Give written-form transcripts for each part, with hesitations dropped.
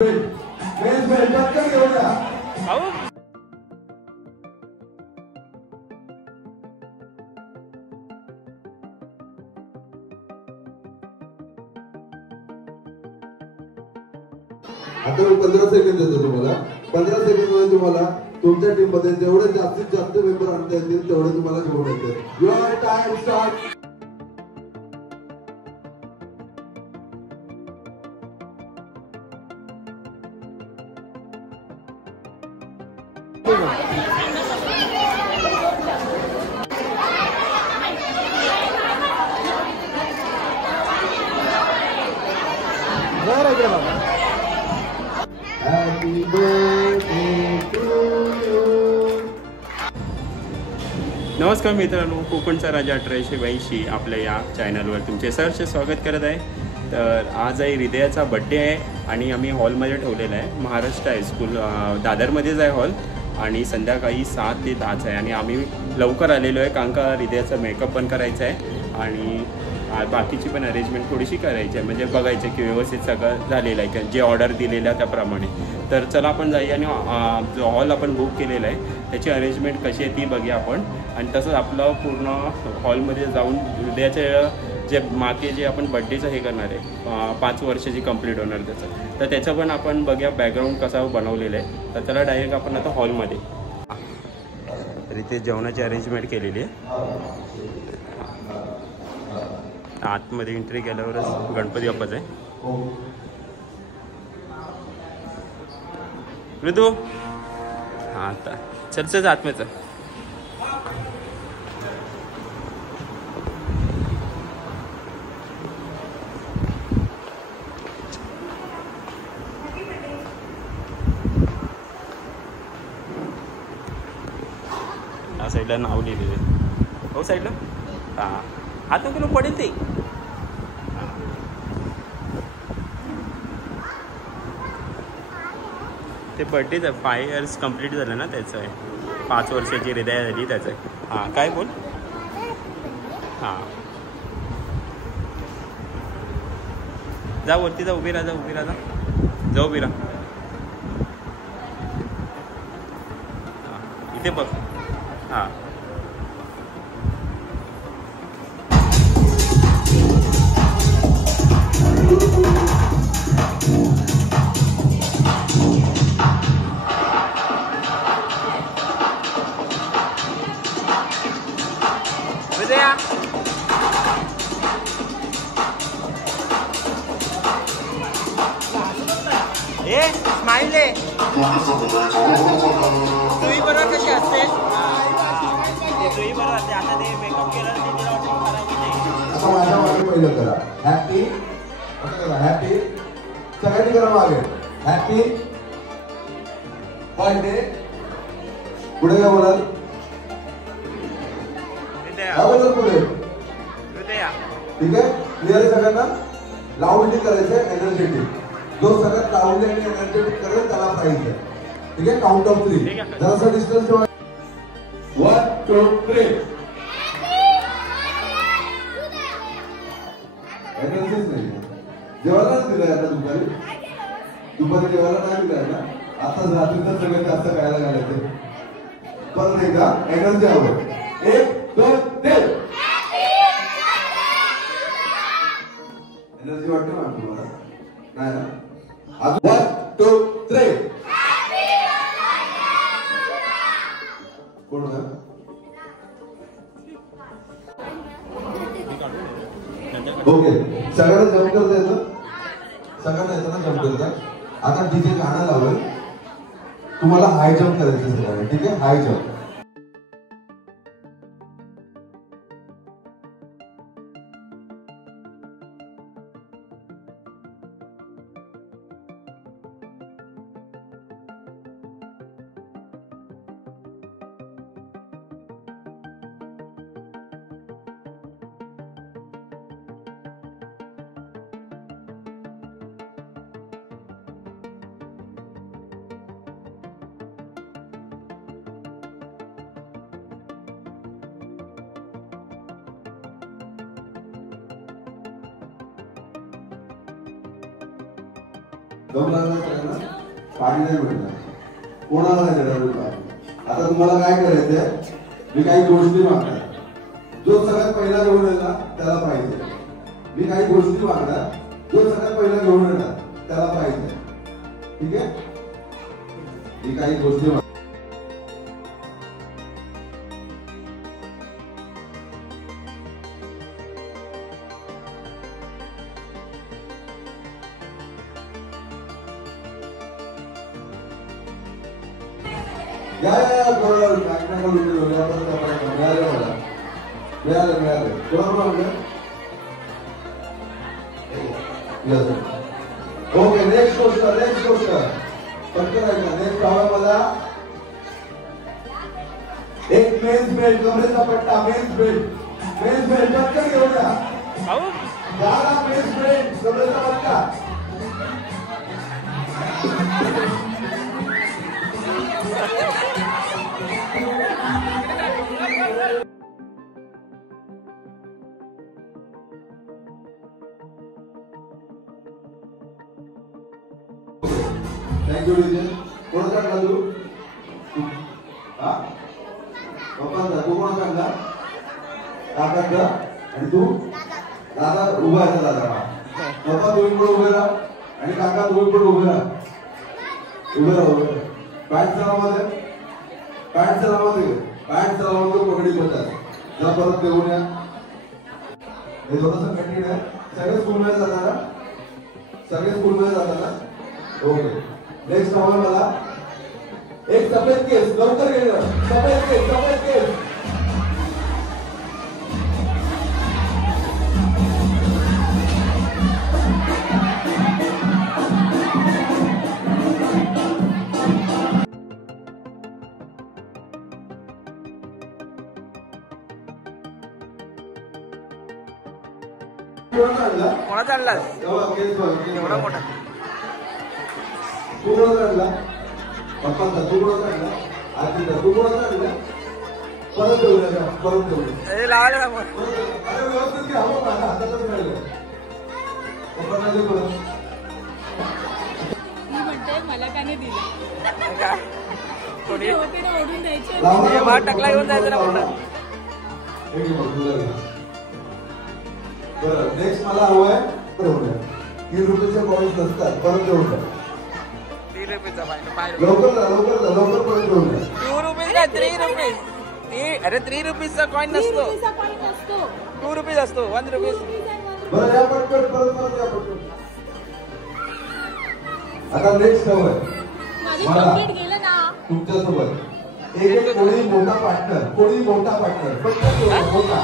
आता मी 15 सेकंद देतो तुम्हाला. 15 सेकंद मध्ये तुम्हाला तुमच्या टीम मध्ये जेवढे जास्तीत जास्त मेंबर आणता येतील तेवढे तुम्हाला घेऊन येते. Your time start. Happy birthday to you. नमस्कार मित्रांनो, कोकणचा राजा 1882 आपल्या या चॅनलवर तुमचे सहर्ष स्वागत करत आहे. तर आज आहे हृदयाचा बड्डे आहे आणि आम्ही हॉलमध्ये ठेवलेला आहे. महाराष्ट्र हायस्कूल दादरमध्येच आहे हॉल आणि संध्याकाळी 7 ते 10 आहे आणि आम्ही लवकर आलेलो आहे कारण का हृदयाचा मेकअप पण करायचा आहे आणि बाकीची पण अरेंजमेंट थोडीशी करायची आहे, म्हणजे बघायचं की व्यवस्थित सगळं झालेलं आहे की जे ऑर्डर दिलेलं आहे त्याप्रमाणे. तर चला आपण जाऊया आणि जो हॉल आपण बुक केलेला आहे त्याची अरेंजमेंट कशी आहे ती बघूया आपण. आणि तसंच आपलं पूर्ण हॉलमध्ये जाऊन हृदयाचे जे मागे जे आपण बड्डेचं हे करणार आहे 5 वर्षाची कंप्लीट होणार त्याचं, तर त्याचं पण आपण बघूया बॅकग्राऊंड कसं बनवलेलं आहे. तर त्याला डायरेक्ट आपण आता हॉलमध्ये तर इथे जेवणाची अरेंजमेंट केलेली आहे. आतमध्ये एंट्री केल्यावरच गणपती बाप्पाच आहे. ऋतू हां आता चलच आत्म्याचं या साईडला नाव लिहिलेलं आहे. हो साईडला हां हातून किलो पडेल ते. ते बड्डेचं 5 इयर्स कंप्लीट झालं ना त्याचं आहे. 5 वर्षाची हृदय झाली त्याचं आहे. हां काय बोल. हां जा वरती जा, उभी राहा जा, उभी राहा जा, उभी राहा. हां इथे बघ. हां हृदया ए स्माइल आहे. तुही बरोबर कशी असते. तुही बरोबर असते. आता ते मेकअप केलं ते तिला खराब होते. माझ्या मागे पहिलं करा हॅपी. असं करा हॅपी. सगळ्यांनी करा मागे हॅपी बर्थडे. पुढे काय बोलाल. पुढे ठीक आहे. क्लिअर आहे सगळ्यांना. लाऊडली करायचं एनर्जेटिक. जो सगळ्यात लाऊडली आणि एनर्जेटिक करेल त्याला प्राइज आहे. ठीक आहे. काउंट ऑफ 3 जरासा डिस्टन्स ठेवा. 1 2 3. एनर्जीच नाही. जेवायला दिलंय आता दुपारी जेवायला नाही दिलंय ना. आता रात्री तर सगळं जास्त खायला घालायचं. परत एकदा एनर्जी हवं. 1 2 3. एनर्जी वाटते ना तुम्हाला नाही ना. 1 2 3. कोण का ओके. सगळ्यांना जम्प करता येतं. सगळ्यांना येतं ना जम्प करता. आता डीजे गाणं लावलं तुम्हाला हाय जम्प करायचं सगळ्यांना. ठीक आहे. High jump. दम लागला सगळ्यांना? पाणी नाही मिळणार, कोणाला नाही देणार मी पाणी. आता तुम्हाला काय करायचंय, मी काही गोष्टी मागणार, जो सगळ्यात पहिला घेऊन येईल ना त्याला पाहिजे. मी काही गोष्टी मागणार, जो सगळ्यात पहिला घेऊन येणार त्याला पाहिजे. ठीक आहे, मी काही गोष्टी मागणार. या ओके, नेक्स्ट गोष्ट पटकन ऐका. नेक्स्ट हवा मला एक मेन्स बेल्ट, कमरेचा पट्टा, मेन्स बेल्ट पटकन घेऊन या. मेन्स बेल्ट, कमरेचा पट्टा. थँक्यू विजय. कोणाचा काढला तू? हा, पप्पांचा. तू कोणाचा काढला? काकांचा. आणि तू? दादा उभा आहे. दादा पप्पा तुम्ही पण उभे राहा आणि काका तुम्ही पण उभे राहा. पॅन्ट सलामत पगडी पडतात. जरा परत देऊन या. हे थोडंसं कठीण आहे. सगळे स्कूलमध्ये जातात ना? ओके. नेक्स्ट हवा मला एक सफेद केस. लवकर गेलं. सफेद केस. कोणाचा आणला? एवढा मोठा. तू कोणाचा आणला? पप्पांचा. तू कोणाचा आणला? आजीचा. तू कोणाचा आणला? परत ठेवूया. लावायला अरे व्यवस्थित घ्या. हो माझ्या हातातच राहिलं. पप्पांना दे परत. मी म्हणते मला का नाही दिलं? कोणी होते ना ओढून द्यायचे. मार टाकला घेऊन जायचं ना पूर्ण. बरं, नेक्स्ट मला हवं आहे 3 रुपयाचे कॉइन्स नसतात. परत देऊन द्या. 3 रुपयाचा लवकर परत देऊन द्या. 2 रुपीज का 3 रुपीज? अरे 3 रुपीजचा कॉइन नसतो. 2 रुपीज असतो. 1 रुपीज. बरं या पटकन. परत या पटकन. आता नेक्स्ट हवं आहे मला तुमच्यासोबत एक कोणी मोठा पार्टनर. पटकन मोठा.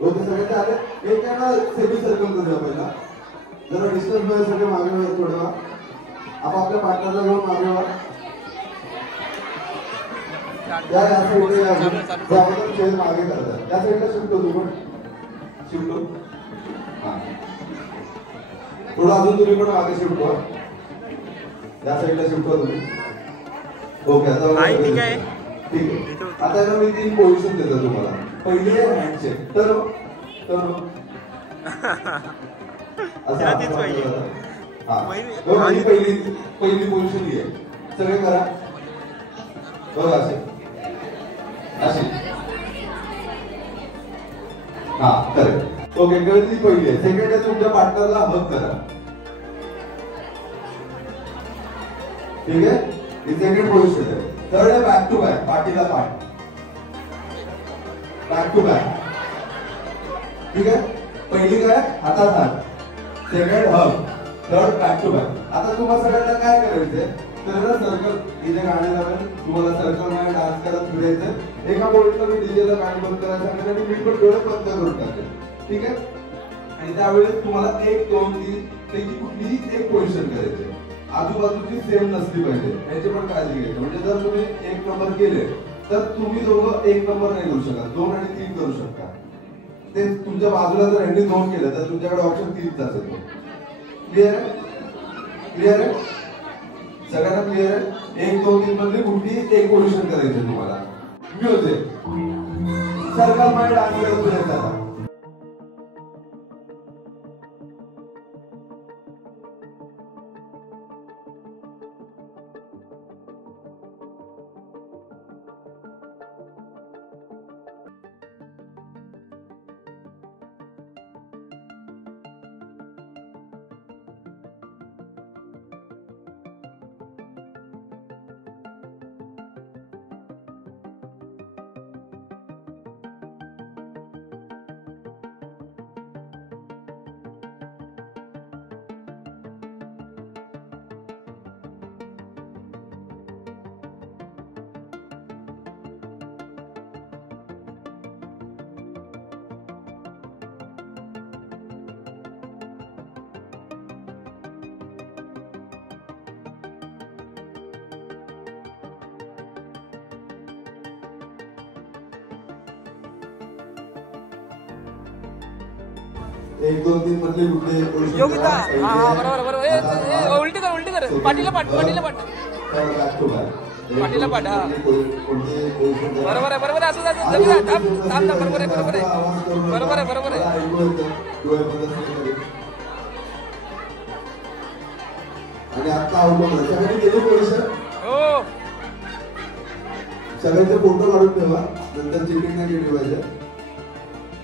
ओके, सगळे आले. एक त्यांना सेमी सर्कल करूया पहिला. जरा डिस्टन्स मध्ये सगळे मागे वळा. थोडं आपापल्या पार्टनरला घेऊन मागे वळा. या साईडला ज्याबद्दल चेअर मागे करतात त्या साईडला शिफ्ट होतो. पण शिफ्ट हो. थोडं अजून तुम्ही पण मागे शिफ्ट व्हा. या साईडला शिफ्ट व्हा तुम्ही. ओके, आता ठीक आहे. आता ना मी 3 पोझिशन देतो तुम्हाला. पहिली आहे हँडशेक. तर पहिली पोझिशन ही आहे. सगळे करा बघा असे. हा करेक्ट. ओके, गळती पहिली आहे. सेकंड आहे तुमच्या पार्टनरला हग करा. ठीक आहे, ही सेकंड पोझिशन आहे. थर्ड आहे बॅक टू बॅक. पाठीला पाठ. Back to back. ठीक आहे, पहिली काय हातात हात. Second hug. Third back to back. आता तुम्हाला सगळ्यांना काय करायचंय, तर ना सर्कल इथे गाणे लावेल, तुम्हाला सर्कल मध्ये डान्स करत फिरायचं. एका पॉइंटला मी डीजेला गाणं बंद करायला सांगितलं आणि मी पण डोळे बंद करून टाकले. ठीक आहे. आणि त्यावेळेस तुम्हाला 1, 2, 3 पैकी कुठलीही एक पोझिशन करायची. आजूबाजूची सेम नसली पाहिजे, याची पण काळजी घ्यायची. म्हणजे जर तुम्ही 1 नंबर केले तर तुम्ही दोघं 1 नंबर नाही करू शकत, 2 आणि 3 करू शकता. ते तुमच्या बाजूला जर ह्यांनी 2 केलं तर तुमच्याकडे ऑप्शन 3च असेल. क्लिअर आहे? क्लिअर आहे? सगळ्यांना क्लिअर आहे? 1, 2, 3 मधली कुठलीही एक पोझिशन करायची तुम्हाला. म्युझिक सर्कल मध्ये डान्स करत फिरायचा. एक 2 3 मधले कुठले योगिता. हा बरोबर बरोबर. उलटी कर पाठीला पाठ पाठीला पाठ पाठीला पाठ. हा बरोबर आहे असं थांब बरोबर आहे. आणि आता आउट सगळ्यांनी केली पोझिशन. हो सगळ्यांचे फोटो काढून ठेवा, नंतर चेकिंग नाही केली पाहिजे.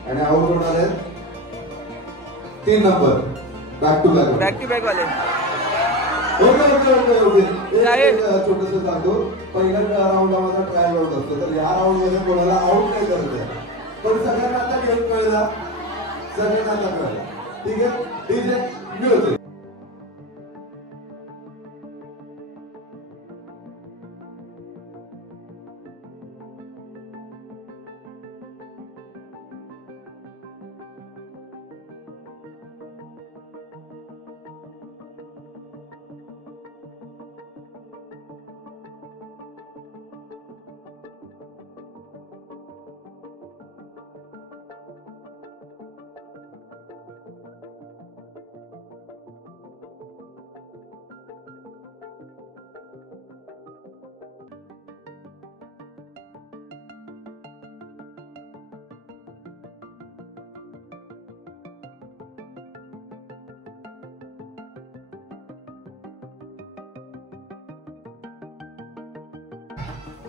आणि आउट होणार आहे 3 नंबर बॅक टू बॅक वाले. ओके. छोटस सांगतो, पहिल्या राऊंडला माझा ट्रायल राऊंड असतो, तर या राऊंड मध्ये कोणाला आउट नाही करायचं. पण सगळ्यांना आता गेम कळला, ठीक आहे. DJ music.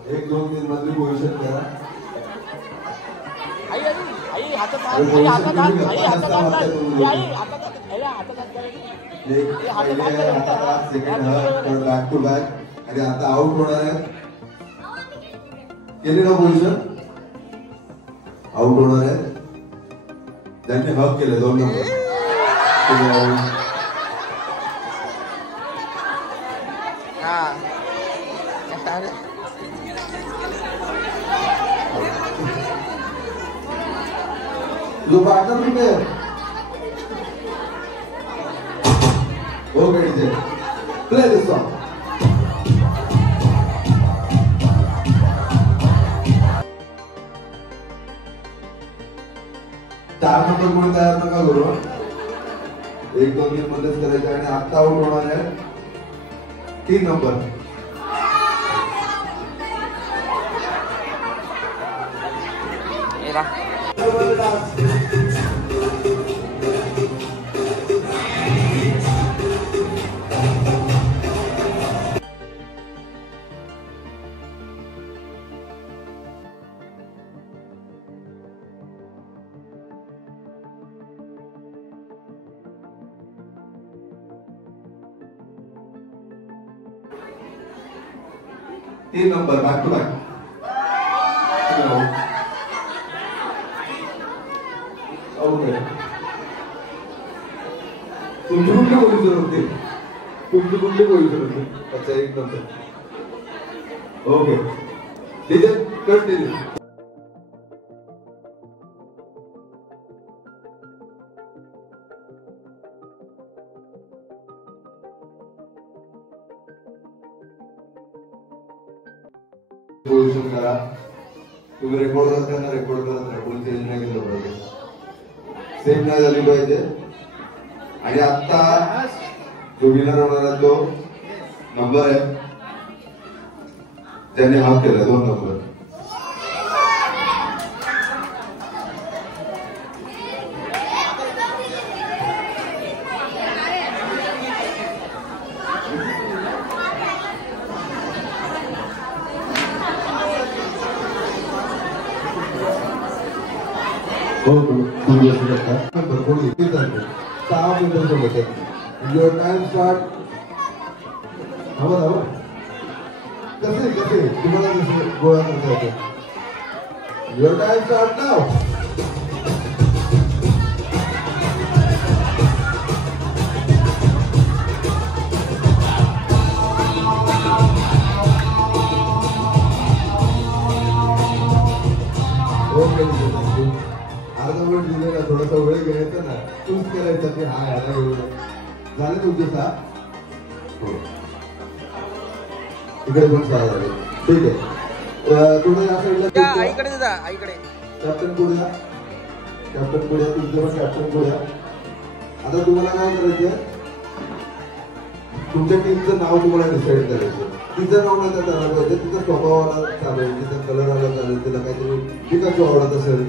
एक 2 3 मधली पोझिशन करा. आई हातात बॅक टू बॅक. आणि आता आउट होणार आहे. केली ना पोझिशन? आउट होणार आहे ज्यांनी हक केले 2 नंबर. जो पार्टनर कुठे आहे? ओके डीजे प्ले दिस सॉन्ग. चार नंबर कोणी तयार नका करू. 1 2 3 मध्येच करायचं. आणि आता आउट होणार आहे 3 नंबर. तीन नंबर बैक टू बैक. ओके. तुम्ही बोलू होते तुमची कुठली पोझिशन होती? अच्छा, एक नंबर. Okay, DJ continue. पोझिशन करा. तुम्ही रेकॉर्ड करताना रेकॉर्ड चेंज नाही केलं पाहिजे, सेम नाही झाली पाहिजे. आणि आता जो विनर होणारा तो नंबर आहे त्याने हाफ केला 2 नंबर. Your time start. कसे तुम्हाला गोळा करता येते. Your time start now. अर्धवट दिलेला थोडासा वेळ घ्यायचा ना, चूज करायचा की हा ह्याला एवढं झालं तुमचं 6. इकडे पण 6 झाले. ठीक आहे, थोडं या साईडला आईकडे जा. आईकडे कॅप्टन पुढे, कॅप्टन पुढे, तुमचं पण कॅप्टन पुढे. आता तुम्हाला काय करायचं, तुमच्या टीमचं नाव तुम्हाला डिसाईड करायचं. तिचं नाव नाही त्याला पाहिजे, तिचा स्वभावाला चालेल, तिचा कलर आला चालेल, तिला काहीतरी पिकाचू आवडत असेल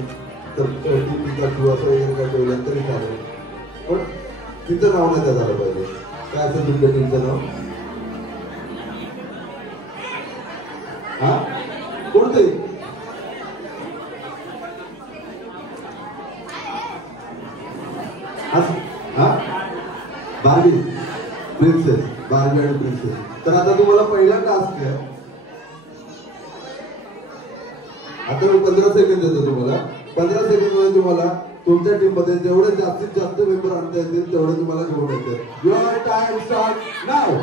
तर ती पिकाचू असं वगैरे काय ठेवलं तरी चालेल, पण तिचं नाव नाही त्याला पाहिजे. काय असेल तुमच्या टीमचं नाव? हा, कोणते? हा, बार्बी प्रिन्सेस, बार्बी आणि प्रिन्सेस. तर आता तुम्हाला पहिला टास्क आहे. आता मी 15 सेकंद देतो तुम्हाला. 15 सेकंड मध्ये तुम्हाला तुमच्या टीम मध्ये जेवढे जास्तीत जास्त मेंबर आणता येतील तेवढे तुम्हाला घेऊन येते. Your time start now.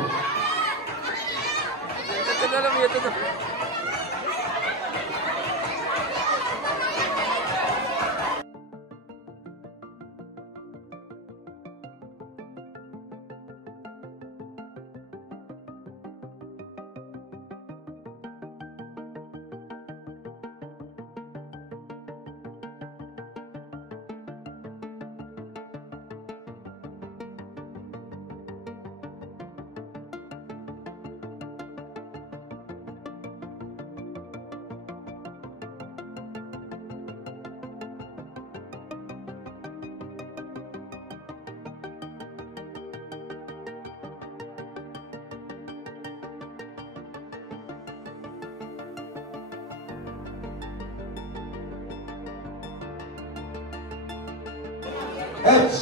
H.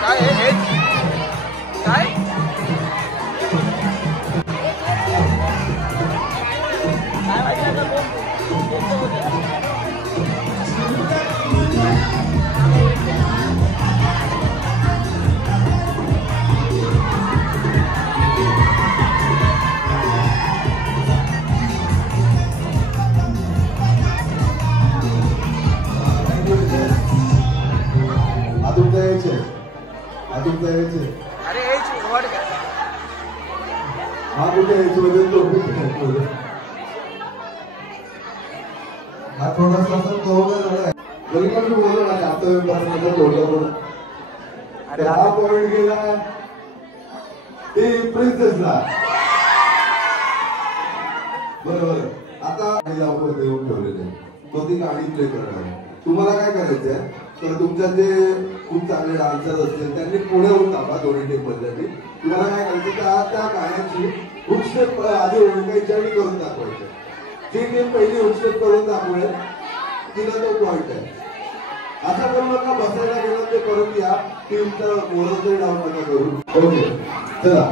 काय आहे काय? अरे हा कुठे हा थोडासा तरी पण बोललो ना जास्त हा पॉइंट गेला प्रिन्सेसला. बरोबर. आता देऊन ठेवलेले तो ती गाणी प्ले करणार. तुम्हाला काय करायचंय तर तुमच्या जे खूप चांगले डान्सर्स असतील त्यांनी पुढे होऊन टाका दोन्ही टीम मधल्या. तुम्हाला काय करायचं त्या गाण्याची हुक स्टेप आधी ओळखायची आणि करून दाखवायचं. जी टीम पहिली हुक स्टेप करून दाखवेल तिला तो पॉइंट आहे. असं करू नका बसायला गेलं ते परत या टीमचं मोरचही डाऊन नका करू. ओके, चला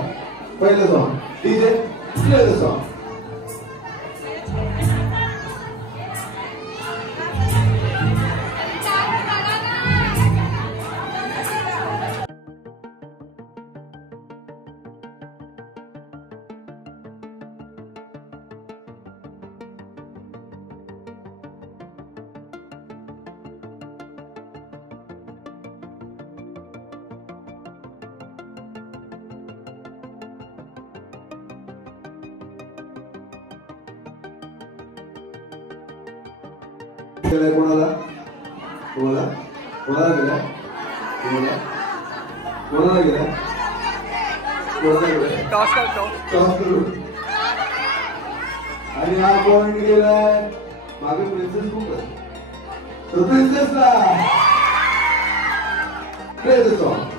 पहिलं song. DJ play the song. कोणाला कोणाला कोणाला गेला कोणाला कोणाला गेला कोणाला गेला टॉस करून आणि हा पॉइंट गेलाय मागे प्रिन्सेस कुकर तर प्रिन्सेसला प्ले द सॉन्ग.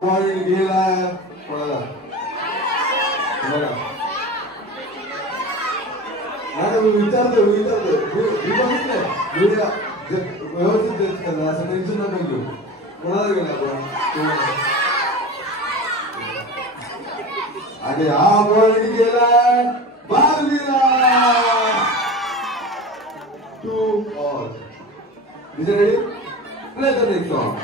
पॉइंट गेलाय कोणाला कोणाला नाही विचारतो व्यवस्थित देत करणार असं टेन्शन नका घेऊ. कोणाला गेला आपण आणि हा पॉइंट गेलाय बाजूला 2 all. Is it ready? Play the next song.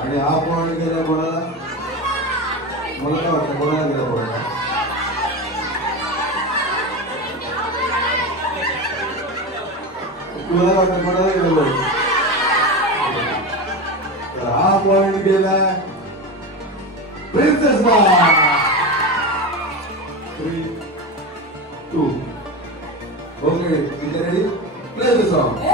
आणि हा पॉइंट गेला कोणाला मला काय वाटतं कोणाला गेला पॉइंट तुला वाटतं कोणाला गेला पॉइंट तर हा पॉइंट गेला प्रिन्सेसला 3, 2. Okay is ready? Play the song.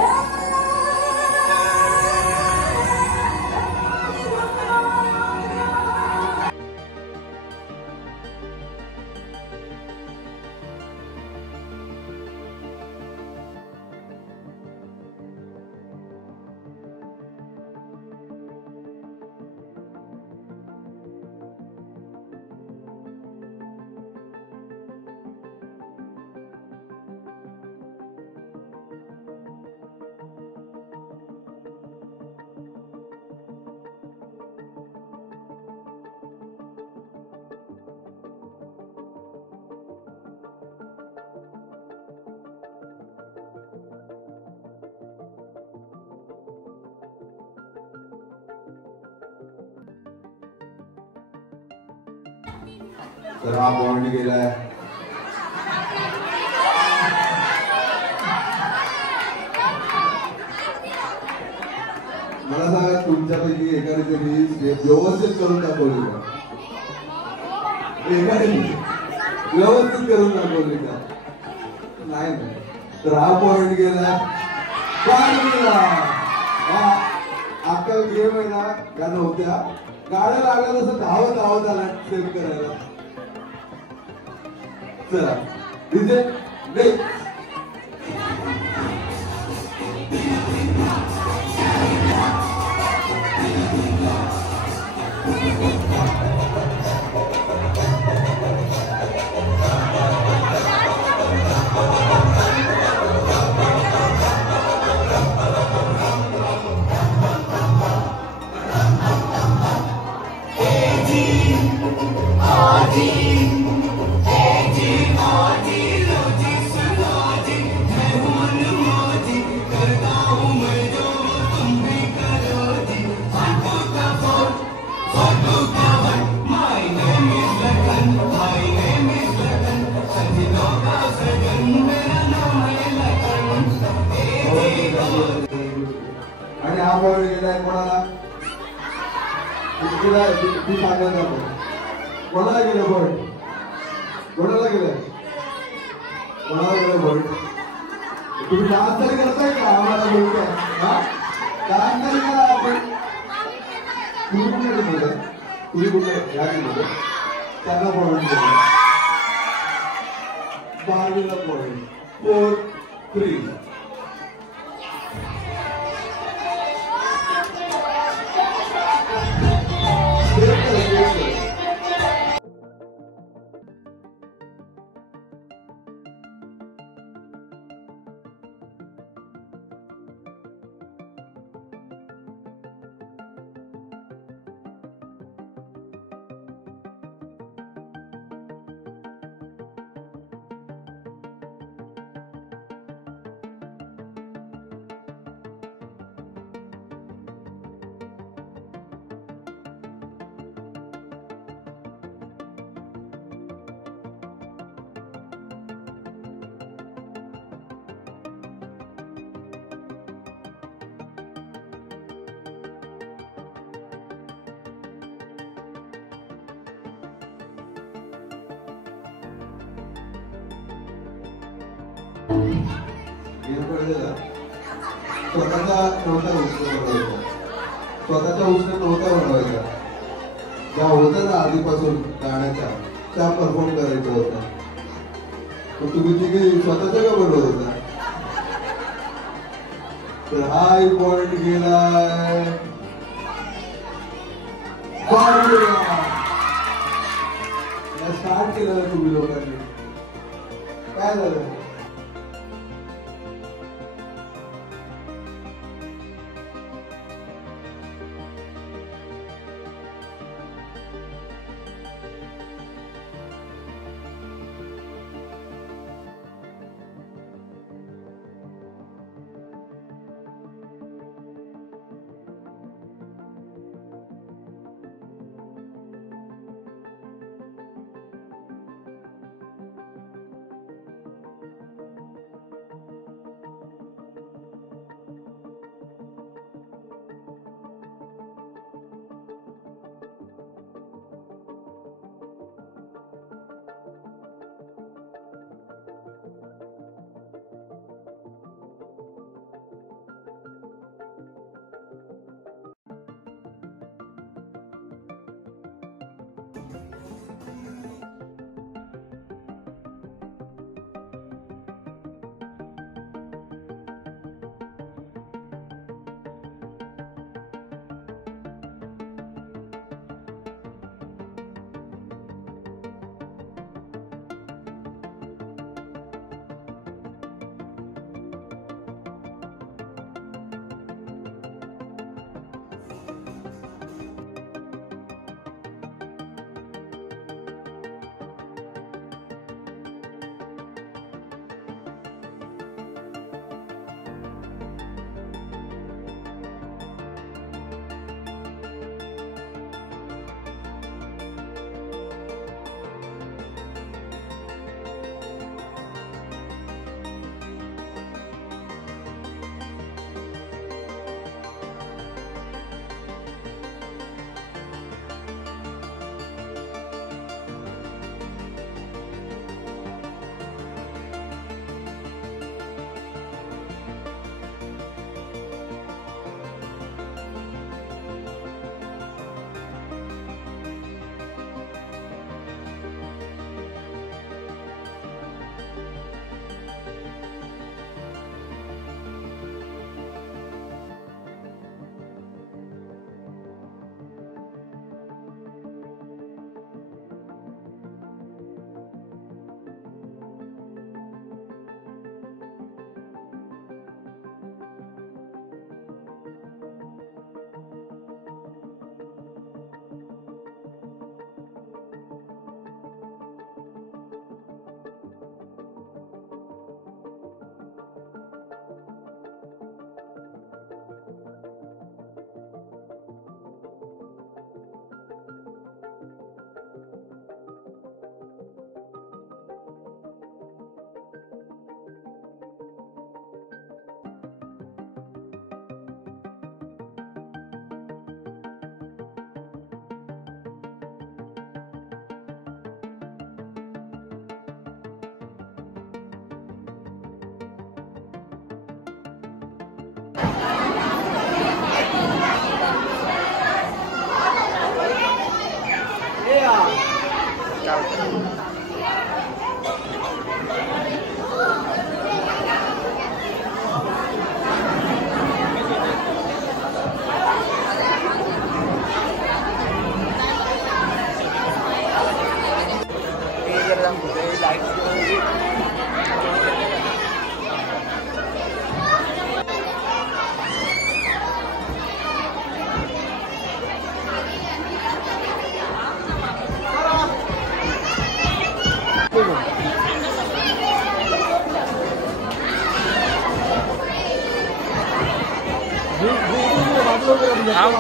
तर हा पॉइंट गेलाय मला सांगा तुमच्यापैकी एकाने तरी स्टेप व्यवस्थित करून दाखवली का? एकाने व्यवस्थित करून दाखवली का? नाही. तर हा पॉइंट गेला अक्कल गेम आहे ना त्या नव्हत्या गाड्या लागल्या तसं धावत धावत आला स्टेप करायला. चला इथे Aji, Aji, Aji, Aji, हा पॉईंट गेलाय कोणाला? तू सांगायला नको. कोणाला गेलं पॉईंट? कोणाला गेलं? कोणाला गेलं पॉईंट? तुम्ही डान्स तरी करताय का आम्हाला बोलतोय? हा डान्स तरी करा आपण. तुम्ही कुठल्या टीममध्ये? तुम्ही कुठल्या या टीममध्ये? त्यांना पॉईंट दिला. 12 पॉईंट. 4-3. स्वतःचा नव्हता उष्ण बनवायचा. स्वतःचा उष्ण नव्हता बनवायचा. ज्या होत्या ना आधीपासून गाण्याच्या त्या परफॉर्म करायच्या होत्या. तुम्ही तिघे स्वतःच्या का बनवत होता? तर हा एक पॉइंट गेलाय. स्टार्ट केलं तुम्ही लोकांनी. काय झालं?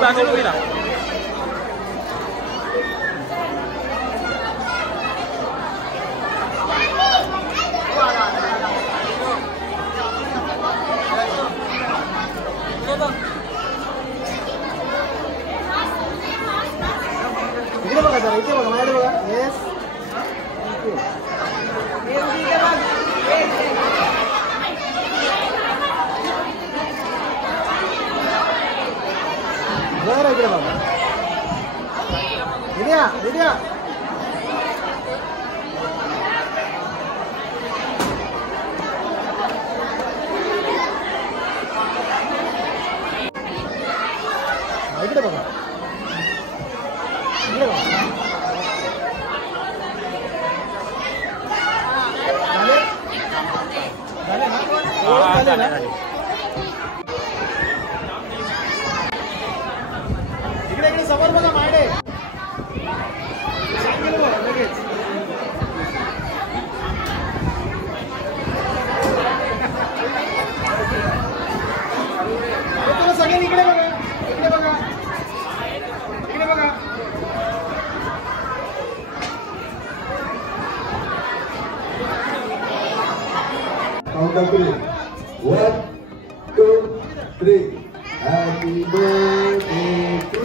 बाजूला उभी राहा. इकडे बघा जरा, इथे बघा, माझ्याकडे बघा. Yes, thank you. बरं इकडे बघा. विद्या विद्या इकडे बघा. इकडे बघा. झाले झाले ना, झाले ना. इकडे इकडे समोर बघा माडे. सांगेल बघा लगेच. तुला सगळे इकडे बघा, इकडे बघा, इकडे बघा. Count up 3. 1, 2, 3. Happy birthday to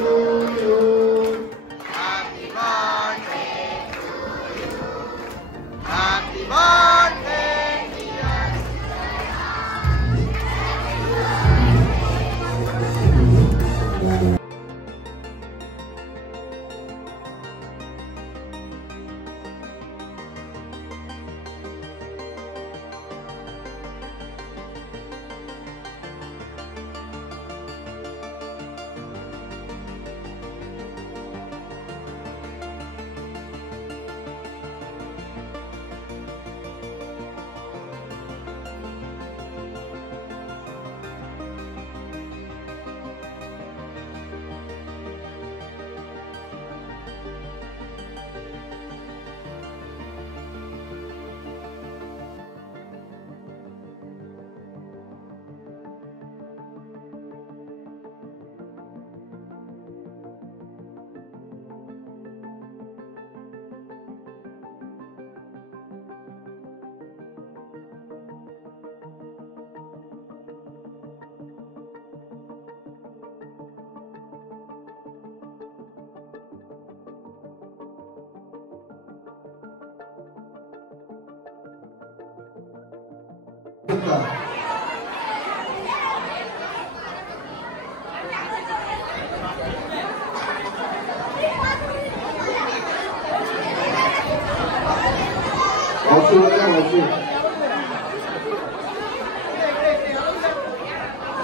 you.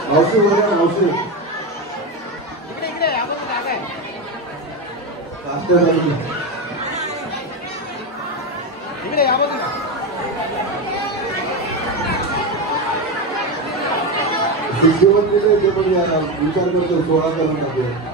मावशी बोला मावशी. इकडे इकडे आपण जागा आहे. इकडे या बाजूला. सिद्धीवंतीला इथे पण या विचार करतो 16 करून टाकूया.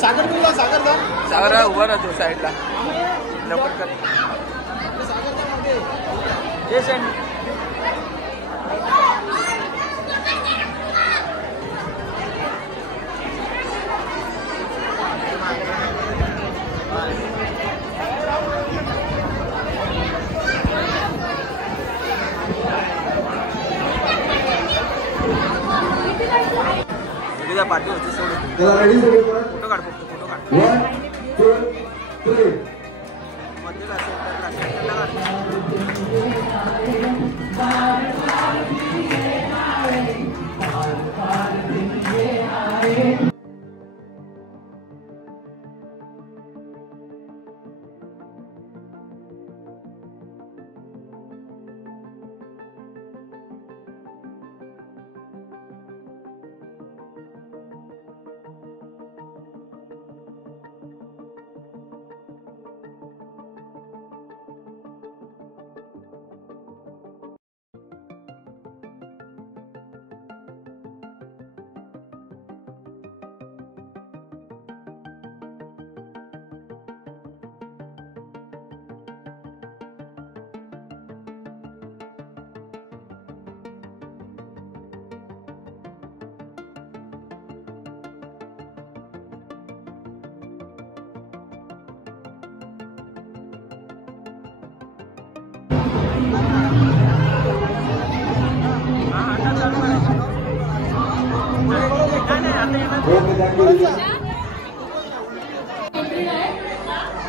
सागर तुला सागर दा. सागर उभा राहतो साईडला. लवकर कर. सागर दा मध्ये. ये सेंड. पाठी होती सोडून. रेडी सगळे परत. फोटो काढ फक्त फोटो काढ. 1, 2, 3. मध्ये असेल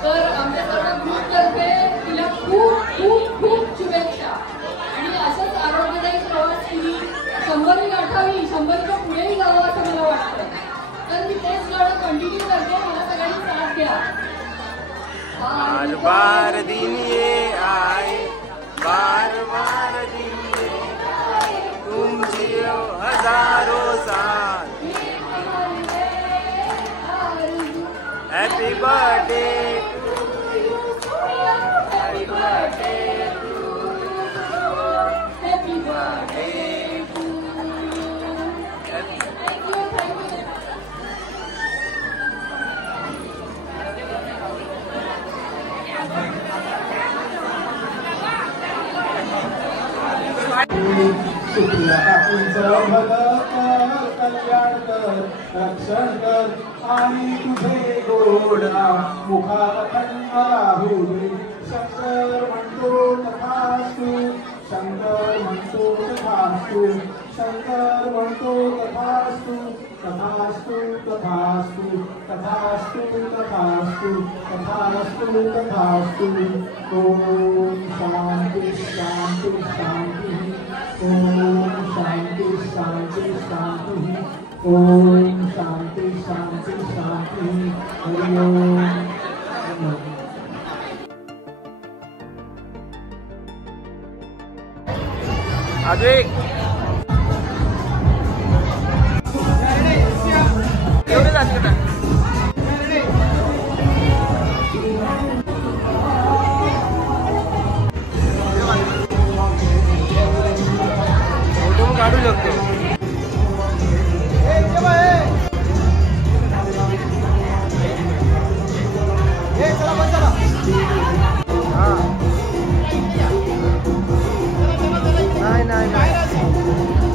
तर आमच्या सर्व ग्रुपतर्फे तिला खूप खूप खूप शुभेच्छा आणि असंच आरोग्यदायी प्रवास केली 100 गाठावी 100च्या पुढेही जावं असं मला वाटतं. तर मी तेच गाणं कंटिन्यू करते. मला सगळ्यांनी साथ द्या. बार बार दिन ये आए बार बार दिन ये तुम जियो हजारों साल happy birthday Happy birthday to you. Happy birthday to you. Thank you. Supriya काकूंचं भलं कर कल्याण कर रक्षण कर आणि तुझे गोड मुखात थंड राहू दे. शंकर म्हणतो तथास्तु शंकर म्हणतो तथास्तु शंकर म्हणतो तथास्तु तथास्तु तथास्तु तथास्तु तथास्तु तथास्तु तथास्तु. ओम शांती शांती शांती. ओम शांती शांती शांती. ओम शांती शांती शांती. हरि ओम. अजून एवढे जाते का फोटो काढू शकतो. नाही